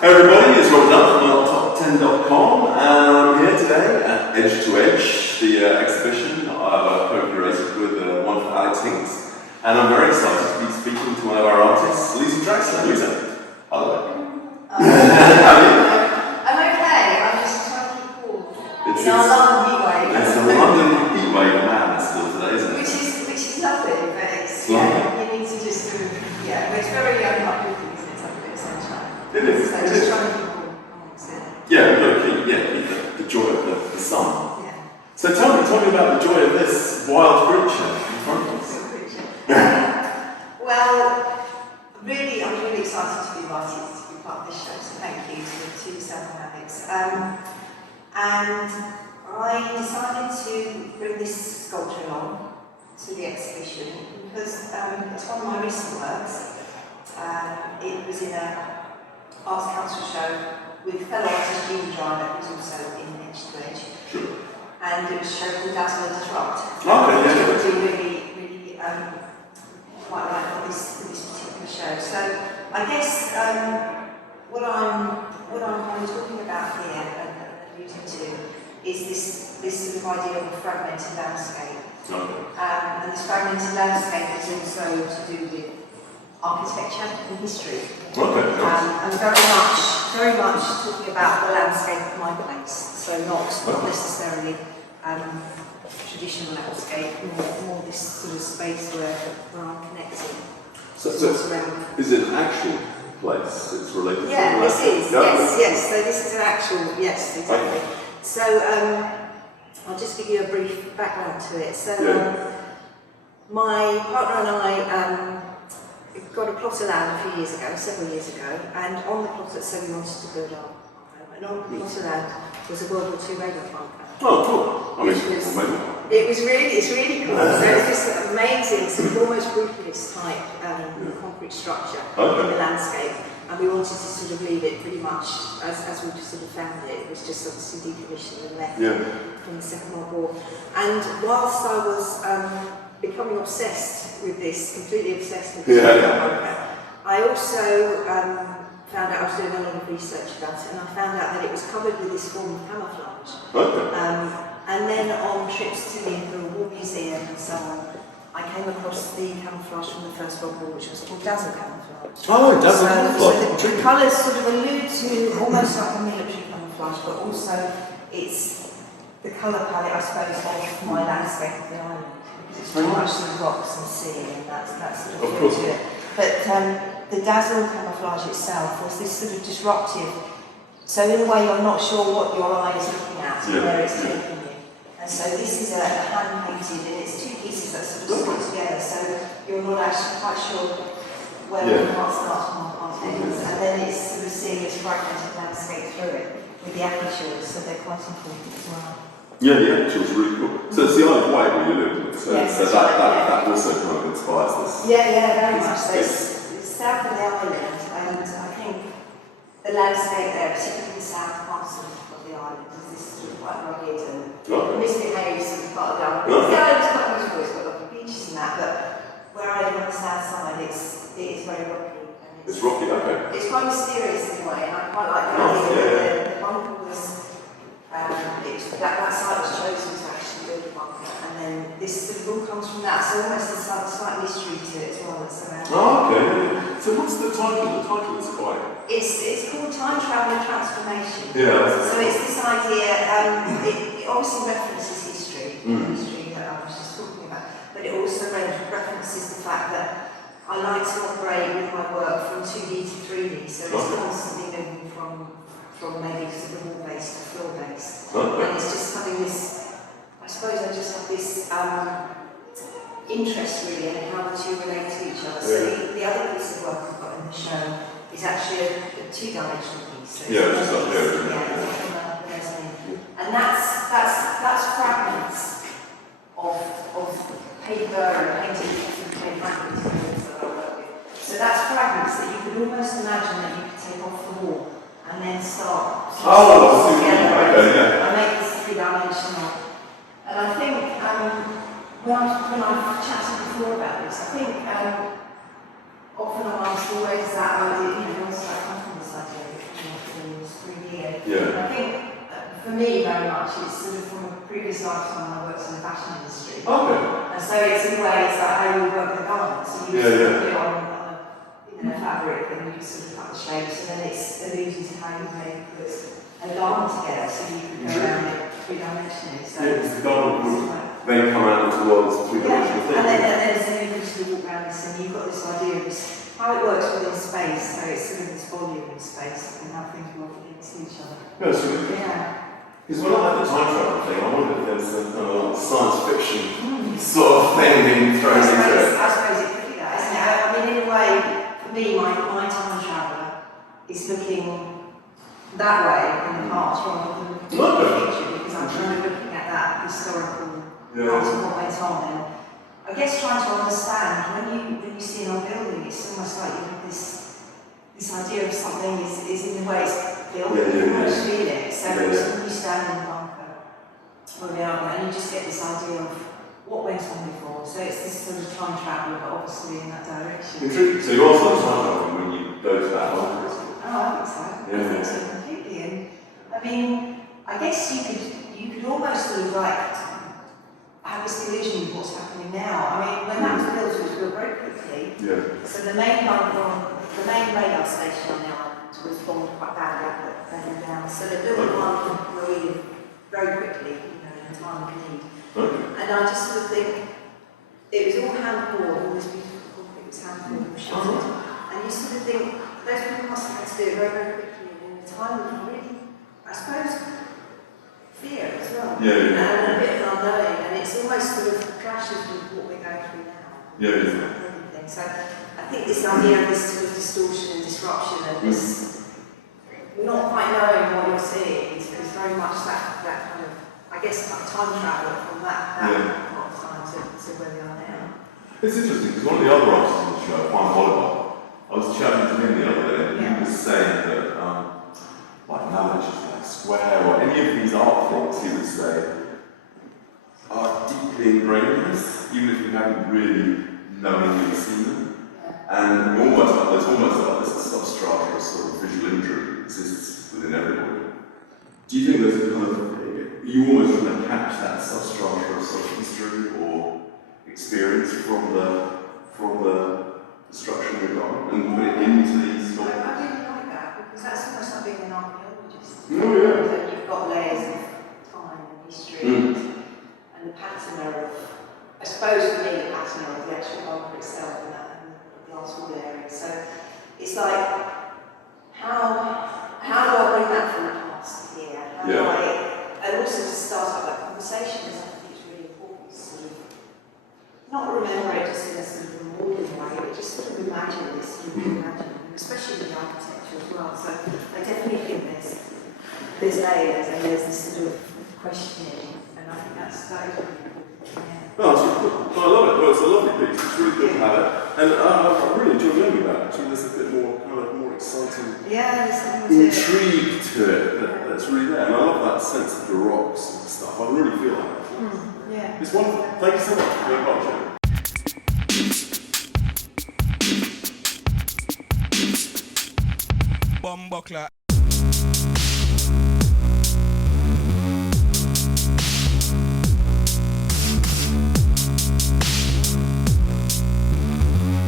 Hey everybody, it's Rob Dunt from top10.com, and I'm here today at Edge to Edge, the exhibition I've co-curated with one for Alex Hinks, and I'm very excited to be speaking to one of our artists, Lisa Traxler. Lisa, hello. How are you? I'm okay, I'm just trying to keep cool. It's our London heat wave. It's the London heat wave man still today, isn't it? Which is lovely, but it's, you need to just sort of, but it's very uplifting, isn't it? It's like a bit of sunshine. It is. So it just is. trying to keep cool. Yeah, we've got to keep the joy of the sun. Yeah. So tell me about the joy of this wild creature in front of us. Well, really, I'm really excited to be invited to be part of this show, so thank you to yourself and Alex. And I decided to bring this sculpture along to the exhibition because it's one of my recent works. It was in an Arts Council show with fellow artist June Driver, who's also in Edge to Edge. Sure. And it was shown called Dazzle and Disrupt. Okay, which I do really quite like for this particular show. So I guess what I'm kind of talking about here and alluding to is this sort of idea of a fragmented landscape. Okay. And this fragmented landscape is also to do with architecture and history. Okay. And very much talking about the landscape of my place. So not necessarily traditional landscape, more this sort of space where I'm connecting. So is it an actual place? It's related to this is. Yeah. Yes. So this is an actual, yes, exactly. Okay. So I'll just give you a brief background to it. So my partner and I got a plot of land several years ago, and on the plot so we wanted to build our home. And on the plot of land was a World War II radar bunker. Oh, cool. It's really cool. So it's this amazing, sort of almost brutalist type concrete structure in the landscape. And we wanted to sort of leave it pretty much as we just sort of found it. It was just obviously decommissioned and left from the Second World War. And whilst I was becoming obsessed with this, completely obsessed with this, I also found out, I was doing a lot of research about it, and I found out that it was covered with this form of camouflage. And then on trips to the Imperial War Museum and so on, I came across the camouflage from the First World War, which was called dazzle camouflage. Oh, dazzle camouflage. So the colours sort of allude to almost like a military camouflage, but also it's the colour palette, I suppose, of my landscape of the island. Because it's very much sort of rocks and sea, and that's sort of feel to it. But the dazzle camouflage itself was this sort of disruptive. So in a way, you're not sure what your eye is looking at and where it's taking you. And so this is a hand-painted, and it's two pieces that sort of stick together, so you're not actually quite sure where one part starts and one part ends. And then it's sort of seeing this fragmented landscape through it with the apertures, so they're quite important as well. Yeah, the aperture's really cool. So it's the Isle of Wight where you live, so that also kind of inspires this. Yeah, very much. So it's south of the island, and I think the landscape there, particularly the south parts of the island, is this sort of quite rugged and misbehaved sort of part of the island. The island is quite beautiful, it's got a lot of beaches and that, but where I live on the south side, it is very rocky. It's rocky, okay. It's quite mysterious in a way, and I quite like the idea that the bunker was, that site was chosen to actually build a bunker, and then this sort of all comes from that, so almost there's a slight mystery to it as well. Okay. So what's the title? The title is quite... It's called Time Travel and Transformation. Yeah. So it's this idea, it obviously references history that I was just talking about, but it also references the fact that I like to operate with my work from 2D to 3D, so it's constantly moving from maybe sort of wall-based to floor-based. And it's just having this, I suppose I just have this interest really in how the two relate to each other. So the other piece of work I've got in the show is actually a two-dimensional piece. So just up here. And that's fragments of paper and painted fragments that I work with. So that's fragments that you could almost imagine that you could take off the wall and then start together. I make this three-dimensional. And I think when I've chatted before about this, I think often I'm asked always that idea, where does that come from, this idea of Yeah. I think for me very much it's sort of from a previous lifetime when I worked in the fashion industry. Okay. And so it's in a way it's like how you work the garment. So you sort of put it on a fabric and you sort of cut the shapes and then it's alluding to how you may put a garment together so you can go around it three-dimensionally. So yeah, because the garment would then come out into the world as three-dimensional thing. And then there's an image to walk around this and you've got this idea of how it works within space, so it's sort of this volume in space and how things work against each other. Yeah, that's really good. Yeah. Because when I had the time travel thing, I wondered if there's some kind of science fiction sort of thing being thrown into it. I suppose it could be that, isn't it? I mean, in a way, for me, my time traveller is looking that way in the past rather than looking at the future, because I'm kind of looking at that historical part of what went on. And I guess trying to understand when you see an old building, it's almost like you have this idea of something is in the way it's built, you almost feel it. So when you stand in the bunker or the other, and you just get this idea of what went on before. So it's this sort of time travel, but obviously in that direction. Intriguing. So you're also time traveling when you go to that bunker, isn't it? Oh, I think so. I think so completely. And I mean, I guess you could almost sort of like have this illusion of what's happening now. I mean, when that was built, it was built very quickly. Yeah. So the main bunker, the main radar station on the island was bombed quite badly up and down. So they built one really very quickly, in the time of need. Okay. And I just sort of think it was all hand poured, all this beautiful concrete was hand poured and shuttered. And you sort of think those people must have had to do it very, very quickly in a time of really, I suppose, fear as well. Yeah. And a bit of unknowing, and it's almost sort of clashes with what we're going through now. Yeah. So I think this idea of this sort of distortion and disruption and this not quite knowing what you're seeing is very much that kind of, I guess, like time travel from that part of time to where we are now. It's interesting because one of the other artists on the show, Juan Bolivar, I was chatting to him the other day and he was saying that like knowledge is like square or any of these art forms, he would say, are deeply ingrained in us, even if we haven't really knowingly seen them. And there's almost like this substrata of sort of visual imagery that exists within everybody. Do you think there's a kind of, you almost trying to catch that substrata of sort of history or experience from the destruction we've got and put it into these stories? I really like that because that's almost like being an archaeologist. Oh yeah. So you've got layers of time and history and the patina of, I suppose for me, the patina of the actual bunker itself and the glasswood area. So it's like, how do I bring that from the past here? How do and also to start up that conversation is, I think, it's really important to sort of not remember it just in a sort of rewarding way, but just sort of imagine this, especially with the architecture as well. So I definitely think there's layers and there's this sort of questioning, and I think that is really important. Oh, that's really cool. Oh, I love it. Well, it's a lovely piece. It's really good to have it. And I really enjoyed learning about it. Actually, there's a bit more kind of more exciting intrigue to it that's really there. And I love that sense of the rocks and stuff. I really feel like that. Yeah. It's wonderful. Thank you so much for being part of the show. Bombuckler.